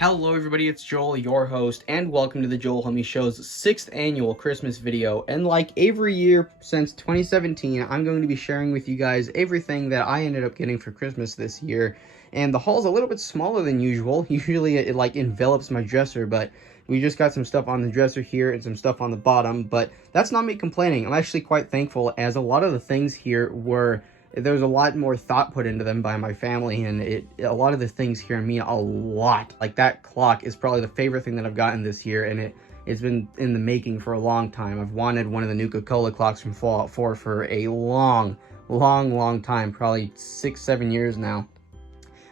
Hello everybody, it's Joel, your host, and welcome to the Joel Homie Show's 6th annual Christmas video. And like every year since 2017, I'm going to be sharing with you guys everything that I ended up getting for Christmas this year. And the haul's a little bit smaller than usual. Usually it like envelops my dresser, but we just got some stuff on the dresser here and some stuff on the bottom. But that's not me complaining. I'm actually quite thankful, as a lot of the things here there's a lot more thought put into them by my family, and a lot of the things here mean a lot. Like that clock is probably the favorite thing that I've gotten this year, and it's been in the making for a long time. I've wanted one of the Nuka-Cola clocks from Fallout 4 for a long time, probably 6-7 years now.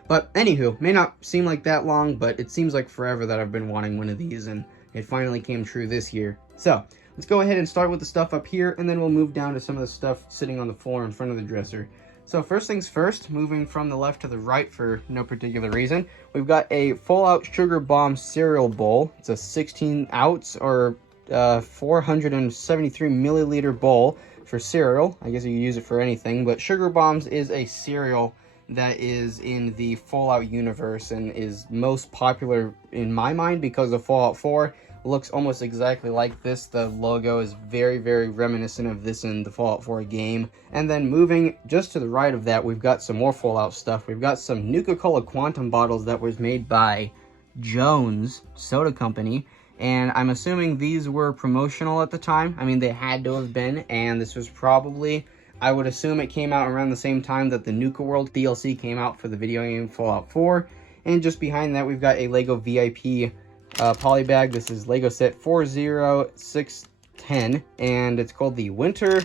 But anywho, may not seem like that long, but it seems like forever that I've been wanting one of these, and it finally came true this year. So let's go ahead and start with the stuff up here, and then we'll move down to some of the stuff sitting on the floor in front of the dresser. So first things first, moving from the left to the right for no particular reason, we've got a Fallout Sugar Bomb cereal bowl. It's a 16 ounce or 473 milliliter bowl for cereal. I guess you could use it for anything, but Sugar Bombs is a cereal that is in the Fallout universe and is most popular in my mind because of Fallout 4. Looks almost exactly like this. The logo is very reminiscent of this in the Fallout 4 game. And then moving just to the right of that, we've got some more Fallout stuff. We've got some Nuka-Cola Quantum bottles that was made by Jones Soda Company, and I'm assuming these were promotional at the time. I mean, they had to have been, and this was probably, I would assume it came out around the same time that the Nuka World DLC came out for the video game Fallout 4. And just behind that, we've got a LEGO VIP polybag. This is Lego set 40610, and it's called the Winter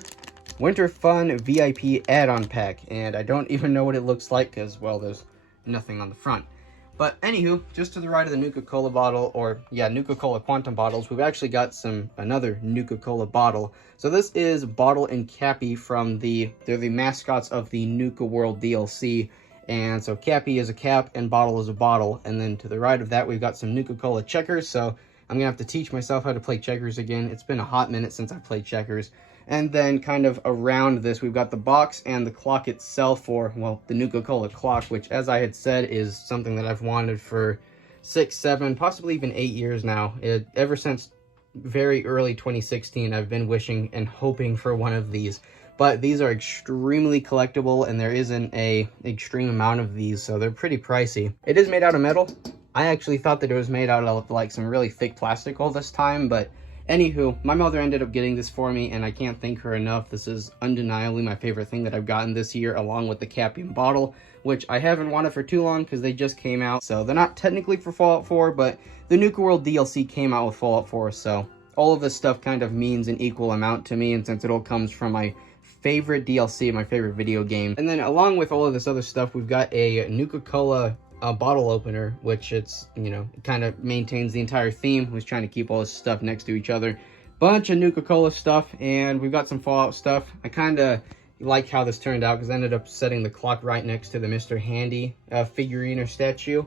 Fun VIP add-on pack, and I don't even know what it looks like because, well, there's nothing on the front. But anywho, just to the right of the Nuka-Cola bottle, or yeah, Nuka-Cola Quantum bottles, we've actually got another Nuka-Cola bottle. So this is Bottle and Cappy from they're the mascots of the Nuka World DLC. And so Cappy is a cap and Bottle is a bottle. And then to the right of that, we've got some Nuka-Cola checkers. So I'm going to have to teach myself how to play checkers again. It's been a hot minute since I played checkers. And then kind of around this, we've got the box and the clock itself for, well, the Nuka-Cola clock, which, as I had said, is something that I've wanted for 6, 7, possibly even 8 years now. Ever since very early 2016, I've been wishing and hoping for one of these. But these are extremely collectible, and there isn't an extreme amount of these, so they're pretty pricey. It is made out of metal. I actually thought that it was made out of like some really thick plastic all this time, but anywho, my mother ended up getting this for me, and I can't thank her enough. This is undeniably my favorite thing that I've gotten this year, along with the Cappy and bottle, which I haven't wanted for too long because they just came out. So they're not technically for Fallout 4, but the Nuka World DLC came out with Fallout 4, so all of this stuff kind of means an equal amount to me, and since it all comes from my favorite DLC, my favorite video game. And then along with all of this other stuff, we've got a Nuka-Cola bottle opener, which it kind of maintains the entire theme. I was trying to keep all this stuff next to each other. Bunch of Nuka-Cola stuff, and we've got some Fallout stuff. I kind of like how this turned out because I ended up setting the clock right next to the Mr. Handy figurine or statue.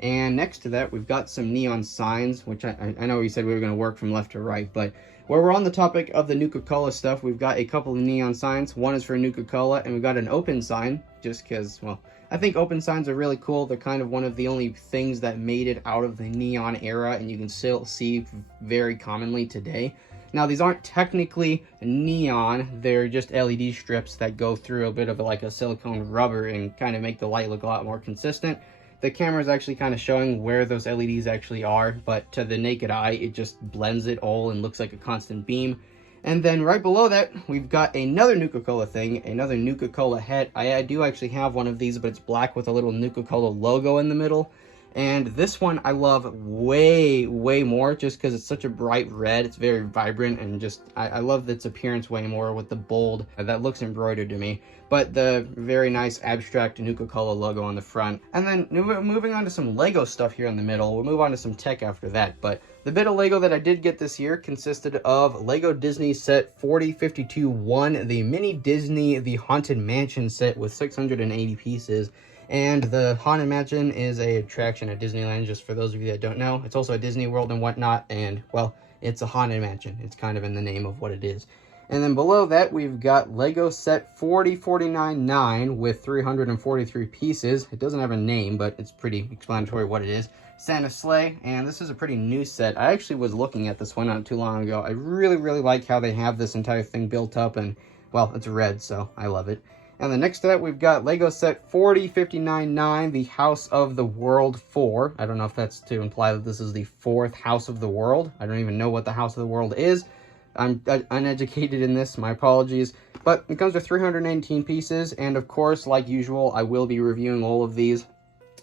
And next to that, we've got some neon signs, which I know we said we were going to work from left to right, but where we're on the topic of the Nuka-Cola stuff, we've got a couple of neon signs. One is for Nuka-Cola, and we've got an open sign, just because, well, I think open signs are really cool. They're kind of one of the only things that made it out of the neon era, and you can still see very commonly today. Now, these aren't technically neon. They're just LED strips that go through a bit of like a silicone rubber and kind of make the light look a lot more consistent. The camera is actually kind of showing where those LEDs actually are, but to the naked eye, it just blends it all and looks like a constant beam. And then right below that, we've got another Nuka-Cola thing, another Nuka-Cola hat. I do actually have one of these, but it's black with a little Nuka-Cola logo in the middle. And this one I love way more just because it's such a bright red. It's very vibrant, and just I love its appearance way more with the bold that looks embroidered to me. But the very nice abstract Nuka-Cola logo on the front. And then moving on to some Lego stuff here in the middle. We'll move on to some tech after that. But the bit of Lego that I did get this year consisted of Lego Disney set 4052-1, the Mini Disney The Haunted Mansion set with 680 pieces. And the Haunted Mansion is a attraction at Disneyland, just for those of you that don't know. It's also a Disney World and whatnot, and, well, it's a Haunted Mansion. It's kind of in the name of what it is. And then below that, we've got Lego set 4049-9 with 343 pieces. It doesn't have a name, but it's pretty explanatory what it is. Santa Sleigh, and this is a pretty new set. I actually was looking at this one not too long ago. I really like how they have this entire thing built up, and, well, it's red, so I love it. And the next to that, we've got Lego set 4059-9, the House of the World 4. I don't know if that's to imply that this is the 4th House of the World. I don't even know what the House of the World is. I'm uneducated in this, my apologies. But it comes with 319 pieces, and of course, like usual, I will be reviewing all of these,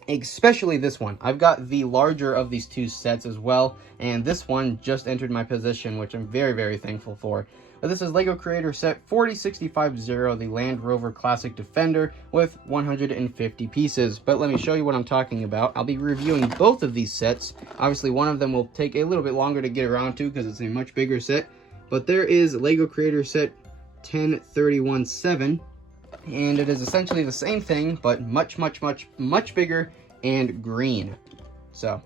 especially this one. I've got the larger of these two sets as well, and this one just entered my possession, which I'm very thankful for. But this is Lego Creator Set 40650, the Land Rover Classic Defender with 150 pieces. But let me show you what I'm talking about. I'll be reviewing both of these sets. Obviously, one of them will take a little bit longer to get around to because it's a much bigger set. But there is Lego Creator Set 1031-7, and it is essentially the same thing, but much bigger and green. So,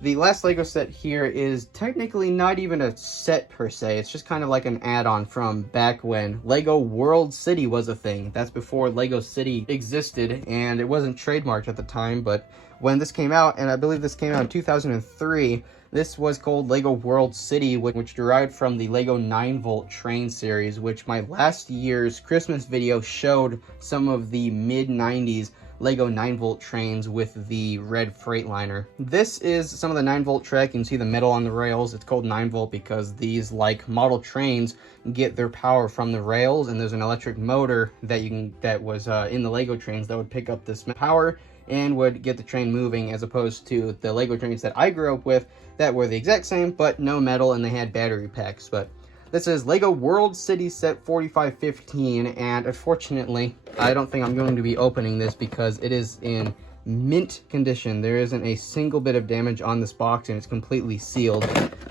the last Lego set here is technically not even a set per se. It's just kind of like an add-on from back when Lego World City was a thing. That's before Lego City existed, and it wasn't trademarked at the time, but when this came out, and I believe this came out in 2003, this was called Lego World City, which derived from the Lego 9-volt train series, which my last year's Christmas video showed some of the mid-90s Lego 9-volt trains with the red Freightliner. This is some of the 9-volt track. You can see the metal on the rails. It's called 9-volt because these like model trains get their power from the rails, and there's an electric motor that was in the Lego trains that would pick up this power and would get the train moving, as opposed to the Lego trains that I grew up with that were the exact same, but no metal, and they had battery packs. But this is Lego World City Set 4515, and unfortunately, I don't think I'm going to be opening this because it is in mint condition. There isn't a single bit of damage on this box, and it's completely sealed.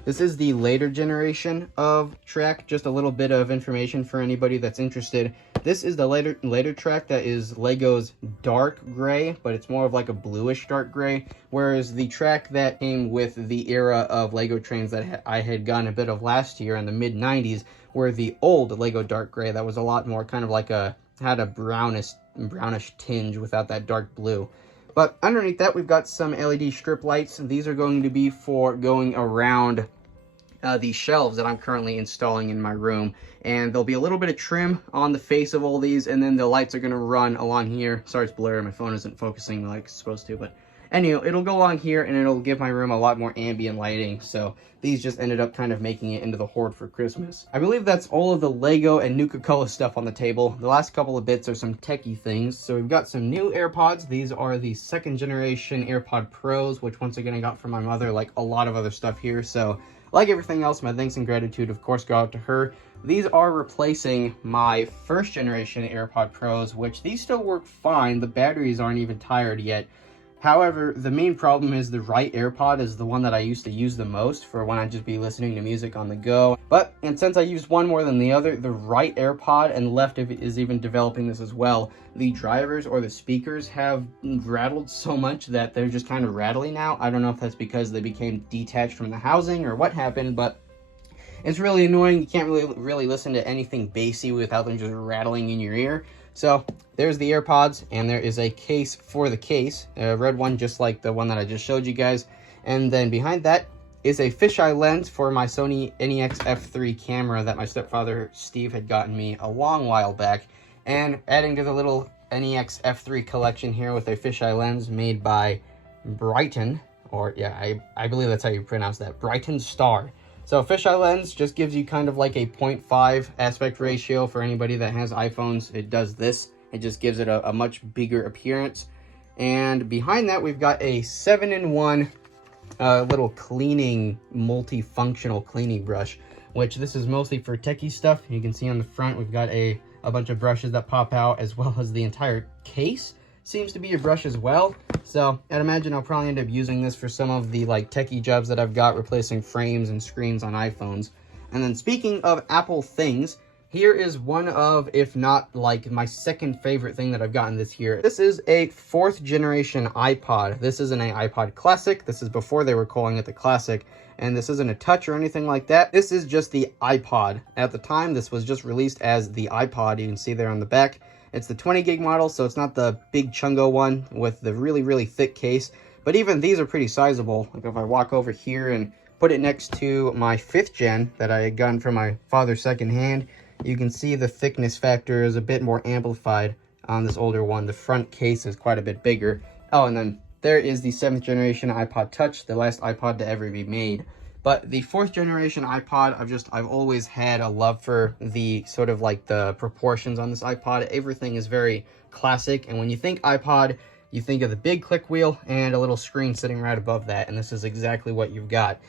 This is the later generation of track. Just a little bit of information for anybody that's interested. This is the later track that is Lego's dark gray, but it's more of like a bluish dark gray, whereas the track that came with the era of Lego trains that I had gotten a bit of last year in the mid-90s were the old Lego dark gray that was a lot more kind of like had a brownish tinge without that dark blue. But underneath that, we've got some LED strip lights. These are going to be for going around the shelves that I'm currently installing in my room. And there'll be a little bit of trim on the face of all these, and then the lights are going to run along here. Sorry, it's blurry. My phone isn't focusing like it's supposed to, but anyway, it'll go along here, and it'll give my room a lot more ambient lighting. So these just ended up kind of making it into the hoard for Christmas. I believe that's all of the Lego and Nuka-Cola stuff on the table. The last couple of bits are some techie things. So we've got some new AirPods. These are the 2nd generation AirPod Pros, which once again I got from my mother, like a lot of other stuff here. So like everything else, my thanks and gratitude, of course, go out to her. These are replacing my 1st generation AirPod Pros, which these still work fine. The batteries aren't even tired yet. However, the main problem is the right AirPod is the one that I used to use the most for when I'd just be listening to music on the go. And since I used one more than the other, the right AirPod and left is even developing this as well. The drivers or the speakers have rattled so much that they're just kind of rattly now. I don't know if that's because they became detached from the housing or what happened, but it's really annoying. You can't really listen to anything bassy without them just rattling in your ear. So there's the AirPods, and there is a case for the case, a red one just like the one that I just showed you guys. And then behind that is a fisheye lens for my Sony NEX F3 camera that my stepfather Steve had gotten me a long while back. And adding to the little NEX F3 collection here with a fisheye lens made by Brighton, or yeah, I believe that's how you pronounce that, Brighton Star. So fisheye lens just gives you kind of like a 0.5 aspect ratio. For anybody that has iPhones, it does this. It just gives it a much bigger appearance. And behind that, we've got a 7-in-1 little cleaning, multifunctional cleaning brush, which this is mostly for techie stuff. You can see on the front, we've got a bunch of brushes that pop out, as well as the entire case seems to be a brush as well. So I'd imagine I'll probably end up using this for some of the like techie jobs that I've got, replacing frames and screens on iPhones. And then speaking of Apple things, here is one of, if not like my second favorite thing that I've gotten this year. This is a 4th generation iPod. This isn't an iPod Classic. This is before they were calling it the Classic. And this isn't a touch or anything like that. This is just the iPod. At the time, this was just released as the iPod. You can see there on the back. It's the 20 gig model, so it's not the big chungo one with the really, really thick case. But even these are pretty sizable. Like if I walk over here and put it next to my 5th gen that I had gotten from my father's secondhand, you can see the thickness factor is a bit more amplified on this older one. The front case is quite a bit bigger. Oh, and then there is the 7th generation iPod Touch, the last iPod to ever be made. But the 4th generation iPod, I've always had a love for the sort of like the proportions on this iPod. Everything is very classic, and when you think iPod, you think of the big click wheel and a little screen sitting right above that, and this is exactly what you've got.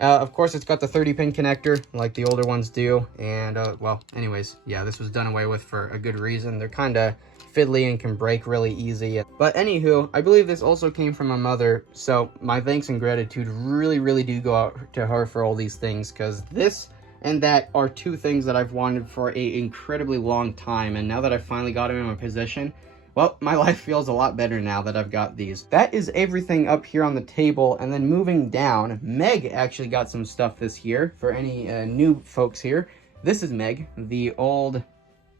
Of course, it's got the 30-pin connector like the older ones do, and well, anyways, yeah, this was done away with for a good reason. They're kind of fiddly and can break really easy. But anywho, I believe this also came from my mother, so my thanks and gratitude really do go out to her for all these things, because this and that are two things that I've wanted for an incredibly long time, and now that I finally got them in my possession, well, my life feels a lot better now that I've got these. That is everything up here on the table, and then moving down, Meg actually got some stuff this year for any new folks here. This is Meg, the old,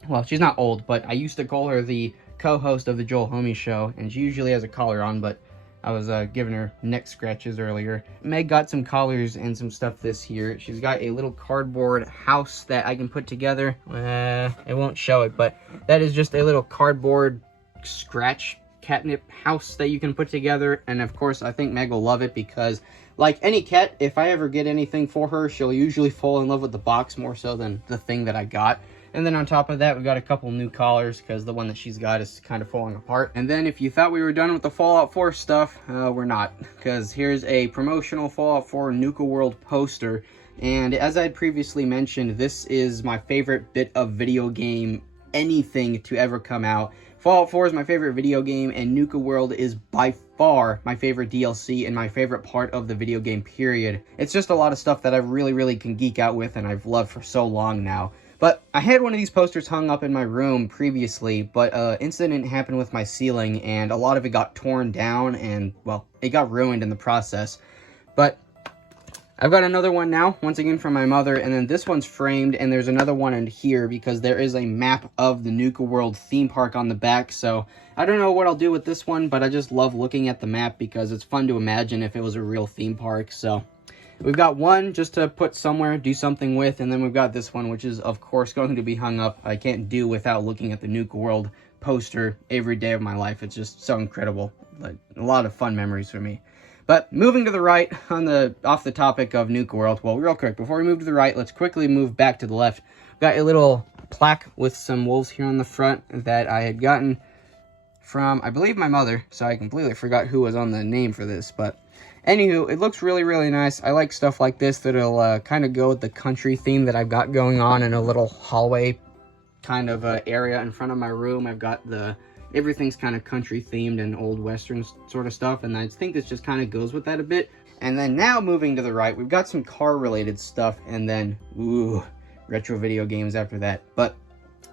well, she's not old, but I used to call her the co-host of the Joel Homie Show, and she usually has a collar on, but I was giving her neck scratches earlier. Meg got some collars and some stuff this year. She's got a little cardboard house that I can put together. I won't show it, but that is just a little cardboard scratch catnip house that you can put together. And of course, I think Meg will love it because, like any cat, if I ever get anything for her, she'll usually fall in love with the box more so than the thing that I got. And then on top of that, we got a couple new collars because the one that she's got is kind of falling apart. And then if you thought we were done with the Fallout 4 stuff, we're not, because here's a promotional Fallout 4 Nuka World poster. And as I had previously mentioned, this is my favorite bit of video game anything to ever come out. Fallout 4 is my favorite video game, and Nuka World is by far my favorite DLC and my favorite part of the video game, period. It's just a lot of stuff that I really can geek out with, and I've loved for so long now. But I had one of these posters hung up in my room previously, but an incident happened with my ceiling, and a lot of it got torn down, and, well, it got ruined in the process. But I've got another one now, once again from my mother, and then this one's framed, and there's another one in here because there is a map of the Nuka World theme park on the back, so I don't know what I'll do with this one, but I just love looking at the map because it's fun to imagine if it was a real theme park. So we've got one just to put somewhere, do something with, and then we've got this one, which is, of course, going to be hung up. I can't do without looking at the Nuka World poster every day of my life. It's just so incredible. Like, a lot of fun memories for me. But moving to the right, off the topic of Nuka World, well, real quick, before we move to the right, let's quickly move back to the left. Got a little plaque with some wolves here on the front that I had gotten from, I believe, my mother, so I completely forgot who was on the name for this, but anywho, it looks really nice. I like stuff like this that'll kind of go with the country theme that I've got going on in a little hallway kind of area in front of my room. I've got everything's kind of country themed and old western sort of stuff, and I think this just kind of goes with that a bit. And then now moving to the right, we've got some car related stuff, and then retro video games after that. But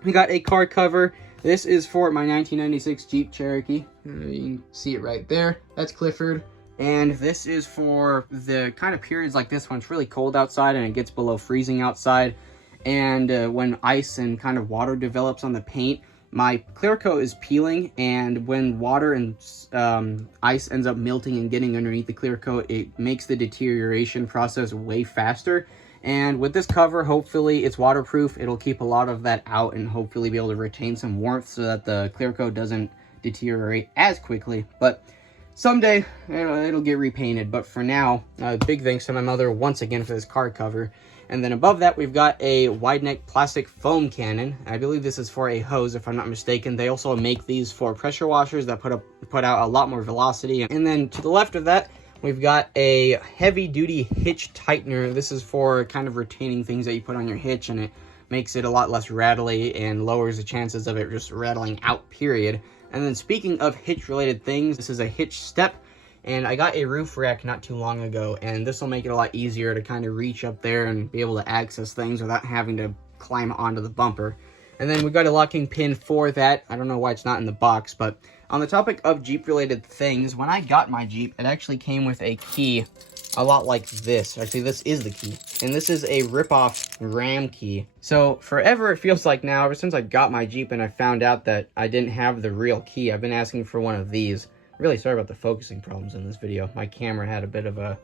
we got a car cover. This is for my 1996 Jeep Cherokee. You can see it right there. That's Clifford. And this is for the kind of periods like this when it's really cold outside and it gets below freezing outside, and when ice and kind of water develops on the paint, my clear coat is peeling, and when water and ice ends up melting and getting underneath the clear coat, it makes the deterioration process way faster. And with this cover, hopefully it's waterproof. It'll keep a lot of that out and hopefully be able to retain some warmth so that the clear coat doesn't deteriorate as quickly. But someday it'll get repainted. But for now, big thanks to my mother once again for this car cover. And then above that, we've got a wide neck plastic foam cannon. I believe this is for a hose, if I'm not mistaken. They also make these for pressure washers that put out a lot more velocity. And then to the left of that, we've got a heavy duty hitch tightener. This is for kind of retaining things that you put on your hitch, and it makes it a lot less rattly and lowers the chances of it just rattling out, period. And then speaking of hitch related things, this is a hitch step. And I got a roof rack not too long ago, and this will make it a lot easier to kind of reach up there and be able to access things without having to climb onto the bumper. And then we got a locking pin for that. I don't know why it's not in the box, but on the topic of Jeep related things, when I got my Jeep, it actually came with a key a lot like this. Actually, this is the key. And this is a rip-off Ram key. So forever, it feels like now, ever since I got my Jeep and I found out that I didn't have the real key, I've been asking for one of these. Really sorry about the focusing problems in this video. My camera had a bit of a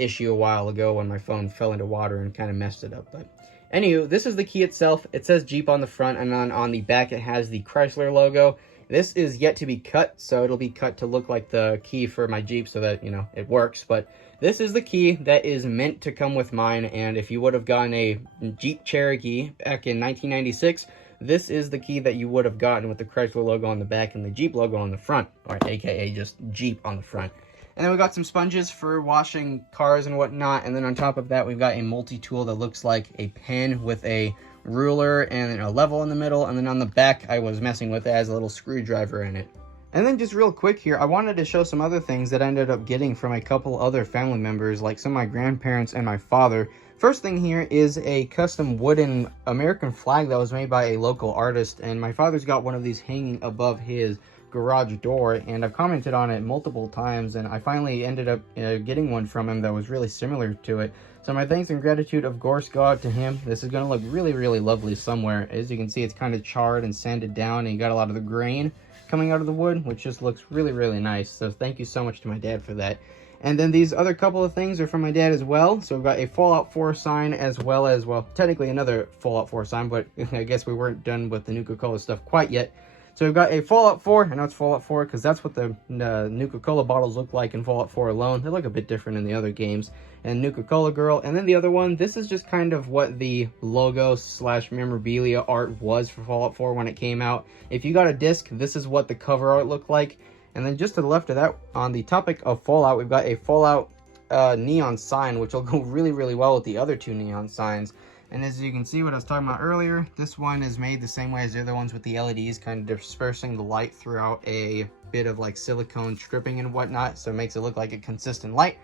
issue a while ago when my phone fell into water and kind of messed it up. But anywho, this is the key itself. It says Jeep on the front, and on the back it has the Chrysler logo. This is yet to be cut, so it'll be cut to look like the key for my Jeep so that, you know, it works. But this is the key that is meant to come with mine, and if you would have gotten a Jeep Cherokee back in 1996, this is the key that you would have gotten with the Chrysler logo on the back and the Jeep logo on the front, or aka just Jeep on the front. And then we got some sponges for washing cars and whatnot, and then on top of that we've got a multi-tool that looks like a pen with a ruler and a level in the middle, and then on the back I was messing with it as a little screwdriver in it. And then just real quick here, I wanted to show some other things that I ended up getting from a couple other family members, like some of my grandparents and my father. First thing here is a custom wooden American flag that was made by a local artist, and my father's got one of these hanging above his garage door, and I've commented on it multiple times, and I finally ended up getting one from him that was really similar to it. So my thanks and gratitude of course go out to him. This is going to look really, really lovely somewhere. As you can see, it's kind of charred and sanded down, and you got a lot of the grain coming out of the wood, which just looks really, really nice. So thank you so much to my dad for that. And then these other couple of things are from my dad as well. So we've got a Fallout 4 sign, as well as, well, technically another Fallout 4 sign, but I guess we weren't done with the Nuka-Cola stuff quite yet. So we've got a Fallout 4. I know it's Fallout 4 because that's what the Nuka-Cola bottles look like in Fallout 4 alone. They look a bit different in the other games. And Nuka-Cola Girl. And then the other one, this is just kind of what the logo / memorabilia art was for Fallout 4 when it came out. If you got a disc, this is what the cover art looked like. And then just to the left of that, on the topic of Fallout, we've got a Fallout neon sign, which will go really, really well with the other two neon signs. And as you can see, what I was talking about earlier, this one is made the same way as the other ones with the LEDs, kind of dispersing the light throughout a bit of like silicone stripping and whatnot, so it makes it look like a consistent light.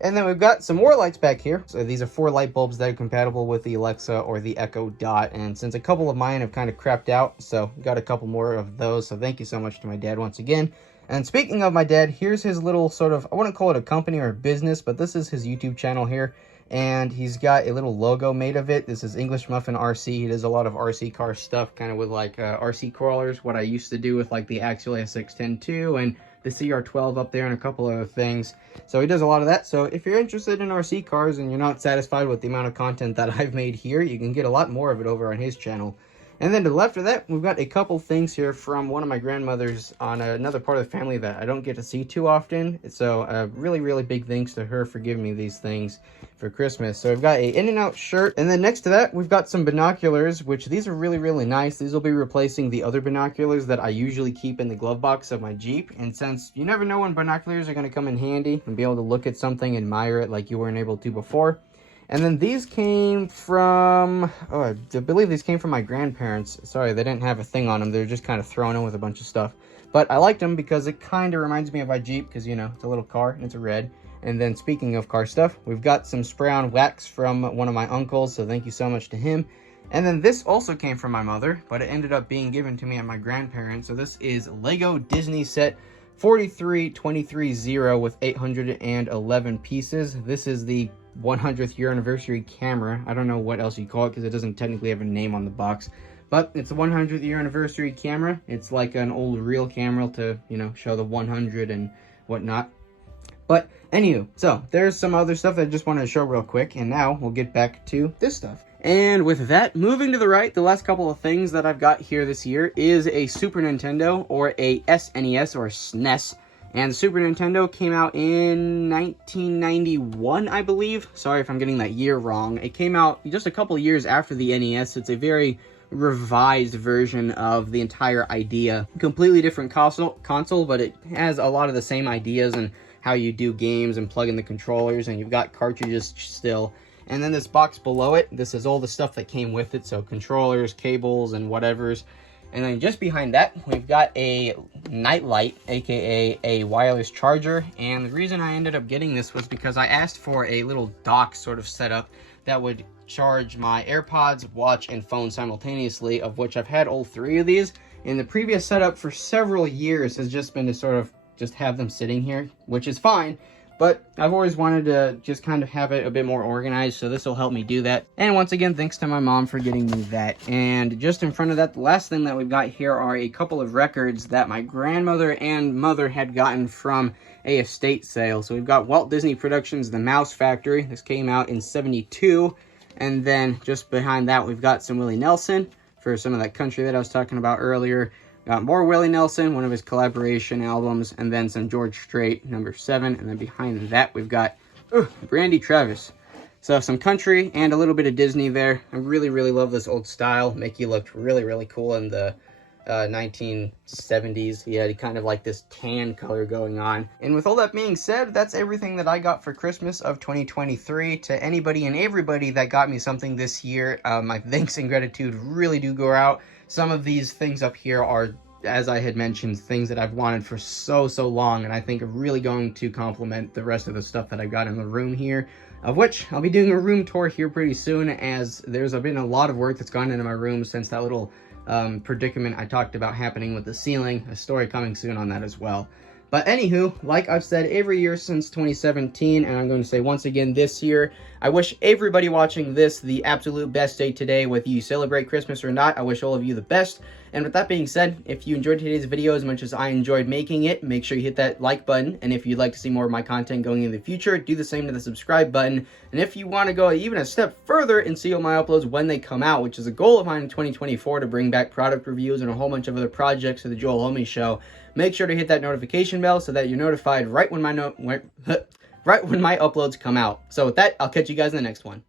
And then we've got some more lights back here. So these are 4 light bulbs that are compatible with the Alexa or the Echo Dot. And since a couple of mine have kind of crapped out, so got a couple more of those. So thank you so much to my dad once again. And speaking of my dad, here's his little sort of, I wouldn't call it a company or a business, but this is his YouTube channel here. And he's got a little logo made of it. This is English Muffin RC. He does a lot of RC car stuff, kind of with like RC crawlers, what I used to do with like the Axial SX10-2 and the CR12 up there and a couple other things. So he does a lot of that. So if you're interested in RC cars and you're not satisfied with the amount of content that I've made here, you can get a lot more of it over on his channel. And then to the left of that, we've got a couple things here from one of my grandmothers on another part of the family that I don't get to see too often. So really, really big thanks to her for giving me these things for Christmas. So we've got a In-N-Out shirt. And then next to that, we've got some binoculars, which these are really, really nice. These will be replacing the other binoculars that I usually keep in the glove box of my Jeep. And since you never know when binoculars are going to come in handy and be able to look at something, admire it like you weren't able to before. And then these came from, oh, I believe these came from my grandparents. Sorry, they didn't have a thing on them. They're just kind of thrown in with a bunch of stuff. But I liked them because it kind of reminds me of my Jeep because, you know, it's a little car and it's a red. And then speaking of car stuff, we've got some spray-on wax from one of my uncles. So thank you so much to him. And then this also came from my mother, but it ended up being given to me at my grandparents. So this is Lego Disney Set 43230 with 811 pieces. This is the 100th year anniversary camera. I don't know what else you call it because it doesn't technically have a name on the box, but it's a 100th year anniversary camera. It's like an old reel camera to, you know, show the 100 and whatnot. But anywho, so there's some other stuff that I just wanted to show real quick, and now we'll get back to this stuff. And with that, moving to the right, the last couple of things that I've got here this year is a Super Nintendo, or a SNES or SNES. And the Super Nintendo came out in 1991, I believe. Sorry if I'm getting that year wrong. It came out just a couple years after the NES. It's a very revised version of the entire idea. Completely different console, but it has a lot of the same ideas and how you do games and plug in the controllers, and you've got cartridges still. And then this box below it, this is all the stuff that came with it, so controllers, cables, and whatevers. And then just behind that, we've got a nightlight, aka a wireless charger. And the reason I ended up getting this was because I asked for a little dock sort of setup that would charge my AirPods, watch, and phone simultaneously, of which I've had all three of these. And the previous setup for several years has just been to sort of just have them sitting here, which is fine. But I've always wanted to just kind of have it a bit more organized, so this will help me do that. And once again, thanks to my mom for getting me that. And just in front of that, the last thing that we've got here are a couple of records that my grandmother and mother had gotten from a estate sale. So we've got Walt Disney Productions' The Mouse Factory. This came out in '72. And then just behind that, we've got some Willie Nelson for some of that country that I was talking about earlier. Got more Willie Nelson, one of his collaboration albums, and then some George Strait, number 7. And then behind that, we've got Randy Travis. So some country and a little bit of Disney there. I really, really love this old style. Mickey looked really, really cool in the 1970s. He had kind of like this tan color going on. And with all that being said, that's everything that I got for Christmas of 2023. To anybody and everybody that got me something this year, my thanks and gratitude really do go out. Some of these things up here are, as I had mentioned, things that I've wanted for so long, and I think are really going to complement the rest of the stuff that I got in the room here, of which I'll be doing a room tour here pretty soon, as there's been a lot of work that's gone into my room since that little predicament I talked about happening with the ceiling. A story coming soon on that as well. But anywho, like I've said every year since 2017, and I'm going to say once again this year, I wish everybody watching this the absolute best day today, whether you celebrate Christmas or not. I wish all of you the best. And with that being said, if you enjoyed today's video as much as I enjoyed making it, make sure you hit that like button. And if you'd like to see more of my content going in the future, do the same to the subscribe button. And if you want to go even a step further and see all my uploads when they come out, which is a goal of mine in 2024 to bring back product reviews and a whole bunch of other projects to the Joel Homie Show, make sure to hit that notification bell so that you're notified right when my uploads come out. So with that, I'll catch you guys in the next one.